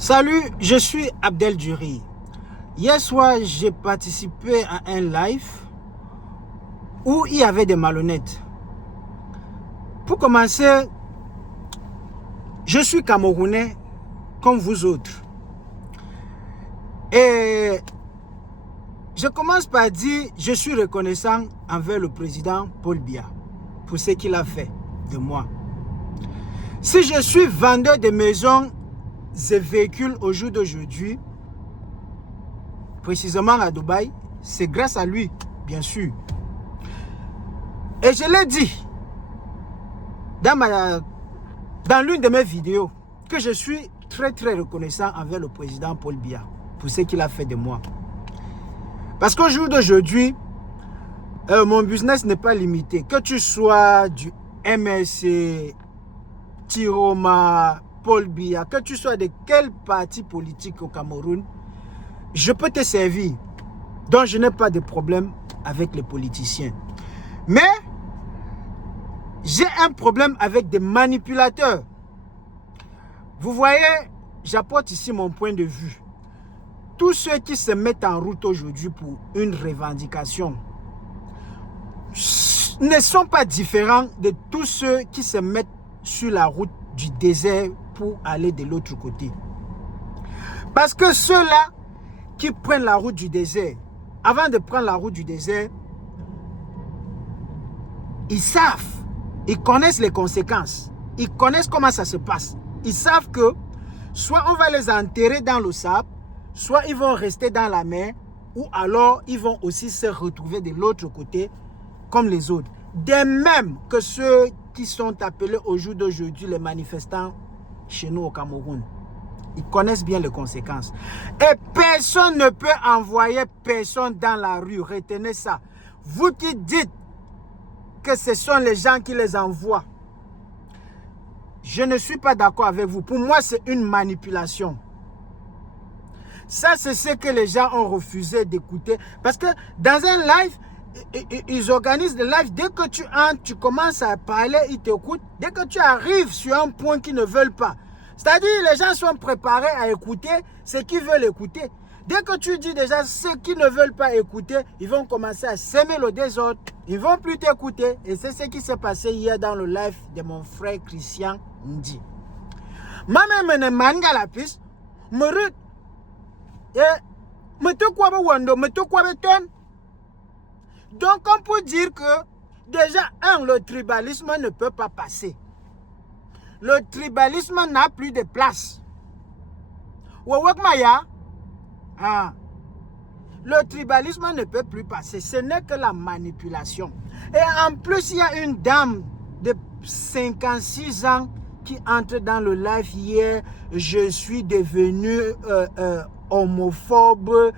Salut, je suis Abdel Duri. Hier soir, j'ai participé à un live où il y avait des malhonnêtes. Pour commencer, je suis Camerounais comme vous autres. Et je commence par dire, je suis reconnaissant envers le président Paul Biya pour ce qu'il a fait de moi. Si je suis vendeur de maisons et véhicules au jour d'aujourd'hui, précisément à Dubaï, c'est grâce à lui, bien sûr. Et je l'ai dit dans l'une de mes vidéos que je suis très reconnaissant envers le président Paul Biya pour ce qu'il a fait de moi. Parce qu'au jour d'aujourd'hui, mon business n'est pas limité. Que tu sois du MSC, Tiroma, Paul Biya, que tu sois de quel parti politique au Cameroun, je peux te servir. Donc je n'ai pas de problème avec les politiciens. Mais j'ai un problème avec des manipulateurs. Vous voyez, j'apporte ici mon point de vue. Tous ceux qui se mettent en route aujourd'hui pour une revendication ne sont pas différents de tous ceux qui se mettent sur la route du désert pour aller de l'autre côté. Parce que ceux-là qui prennent la route du désert, avant de prendre la route du désert, ils savent, ils connaissent les conséquences, ils connaissent comment ça se passe. Ils savent que soit on va les enterrer dans le sable, soit ils vont rester dans la mer, ou alors ils vont aussi se retrouver de l'autre côté comme les autres. De même que ceux qui sont appelés au jour d'aujourd'hui les manifestants chez nous au Cameroun. Ils connaissent bien les conséquences. Et personne ne peut envoyer personne dans la rue. Retenez ça. Vous qui dites que ce sont les gens qui les envoient, je ne suis pas d'accord avec vous. Pour moi, c'est une manipulation. Ça, c'est ce que les gens ont refusé d'écouter. Parce que dans un live, ils organisent des lives. Dès que tu entres, tu commences à parler, ils t'écoutent. Dès que tu arrives sur un point qu'ils ne veulent pas, c'est-à-dire les gens sont préparés à écouter ce qu'ils veulent écouter. Dès que tu dis déjà ceux qui ne veulent pas écouter, ils vont commencer à semer le désordre. Ils ne vont plus t'écouter. Et c'est ce qui s'est passé hier dans le live de mon frère Christian Ndi. Maman manga la piste, me rut et me te quoi wando, me te quoi ton. Donc on peut dire que déjà le tribalisme ne peut pas passer. Le tribalisme n'a plus de place. Le tribalisme ne peut plus passer. Ce n'est que la manipulation. Et en plus, il y a une dame de 56 ans qui entre dans le live hier. Je suis devenu homophobe.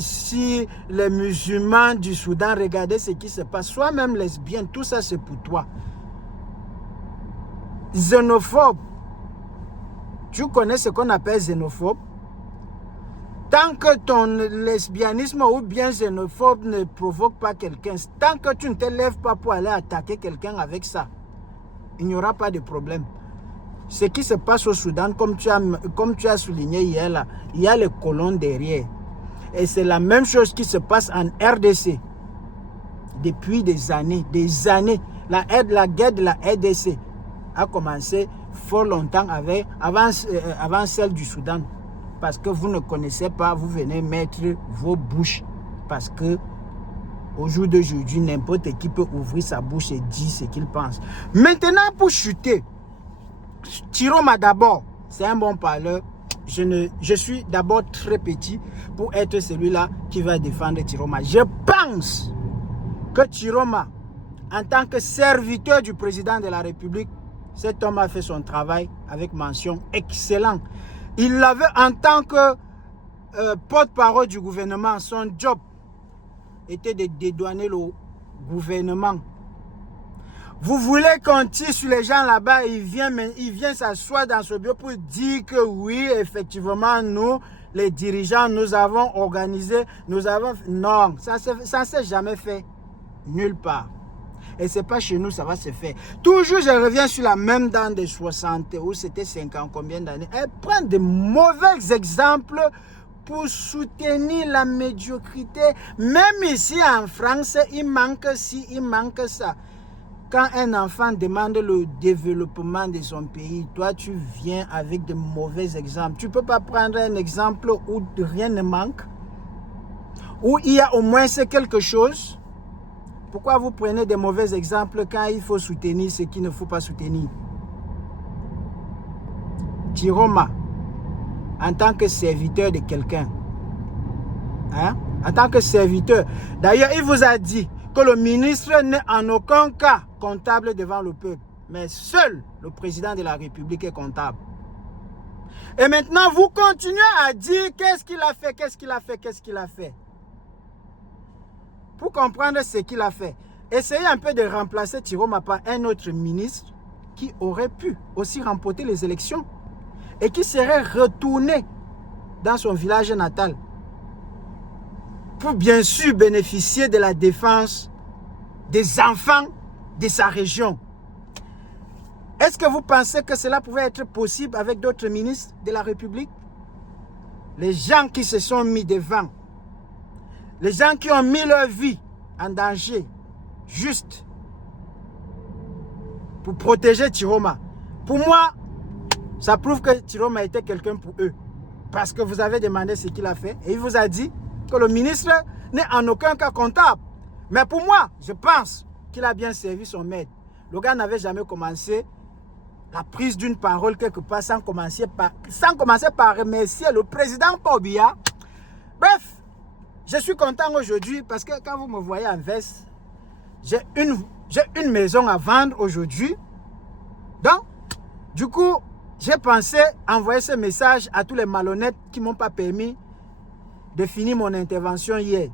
Si les musulmans du Soudan, regardez ce qui se passe. Soi-même lesbienne, tout ça c'est pour toi. Xénophobe. Tu connais ce qu'on appelle xénophobe? Tant que ton lesbianisme ou bien xénophobe ne provoque pas quelqu'un, tant que tu ne te lèves pas pour aller attaquer quelqu'un avec ça, il n'y aura pas de problème. Ce qui se passe au Soudan, comme tu as souligné hier, là, il y a les colons derrière. Et c'est la même chose qui se passe en RDC. Depuis des années. La guerre de la RDC a commencé fort longtemps avant celle du Soudan. Parce que vous ne connaissez pas, vous venez mettre vos bouches. Parce que au jour d'aujourd'hui, n'importe qui peut ouvrir sa bouche et dire ce qu'il pense. Maintenant, pour chuter, Tiroma d'abord, c'est un bon parleur. Je suis d'abord très petit pour être celui-là qui va défendre Tiroma. Je pense que Tiroma, en tant que serviteur du président de la République, cet homme a fait son travail avec mention excellent. Il l'avait en tant que porte-parole du gouvernement. Son job était de dédouaner le gouvernement. Vous voulez qu'on tire sur les gens là-bas, il vient s'asseoir dans ce bureau pour dire que oui, effectivement, nous, les dirigeants, nous avons organisé, Non, ça ne s'est jamais fait nulle part. Et ce n'est pas chez nous, ça va se faire. Toujours, je reviens sur la même dame des 60, où c'était 50, combien d'années. Elle prend de mauvais exemples pour soutenir la médiocrité. Même ici en France, il manque ci, il manque ça. Quand un enfant demande le développement de son pays, toi tu viens avec de mauvais exemples. Tu ne peux pas prendre un exemple où rien ne manque, où il y a au moins quelque chose. Pourquoi vous prenez des mauvais exemples quand il faut soutenir ce qu'il ne faut pas soutenir? Tiroma, en tant que serviteur de quelqu'un, hein? En tant que serviteur. D'ailleurs, il vous a dit que le ministre n'est en aucun cas comptable devant le peuple. Mais seul le président de la République est comptable. Et maintenant, vous continuez à dire qu'est-ce qu'il a fait, qu'est-ce qu'il a fait, qu'est-ce qu'il a fait. Pour comprendre ce qu'il a fait, essayez un peu de remplacer Tiroma par un autre ministre qui aurait pu aussi remporter les élections et qui serait retourné dans son village natal pour bien sûr bénéficier de la défense des enfants de sa région. Est-ce que vous pensez que cela pouvait être possible avec d'autres ministres de la République? Les gens qui se sont mis devant, les gens qui ont mis leur vie en danger, juste pour protéger Tiroma. Pour moi, ça prouve que Tiroma était quelqu'un pour eux. Parce que vous avez demandé ce qu'il a fait et il vous a dit que le ministre n'est en aucun cas comptable. Mais pour moi, je pense qu'il a bien servi son maître. Le gars n'avait jamais commencé la prise d'une parole quelque part sans commencer par remercier le président Paul Biya. Bref, je suis content aujourd'hui parce que quand vous me voyez en veste, j'ai une maison à vendre aujourd'hui. Donc, du coup, j'ai pensé envoyer ce message à tous les malhonnêtes qui ne m'ont pas permis de finir mon intervention hier.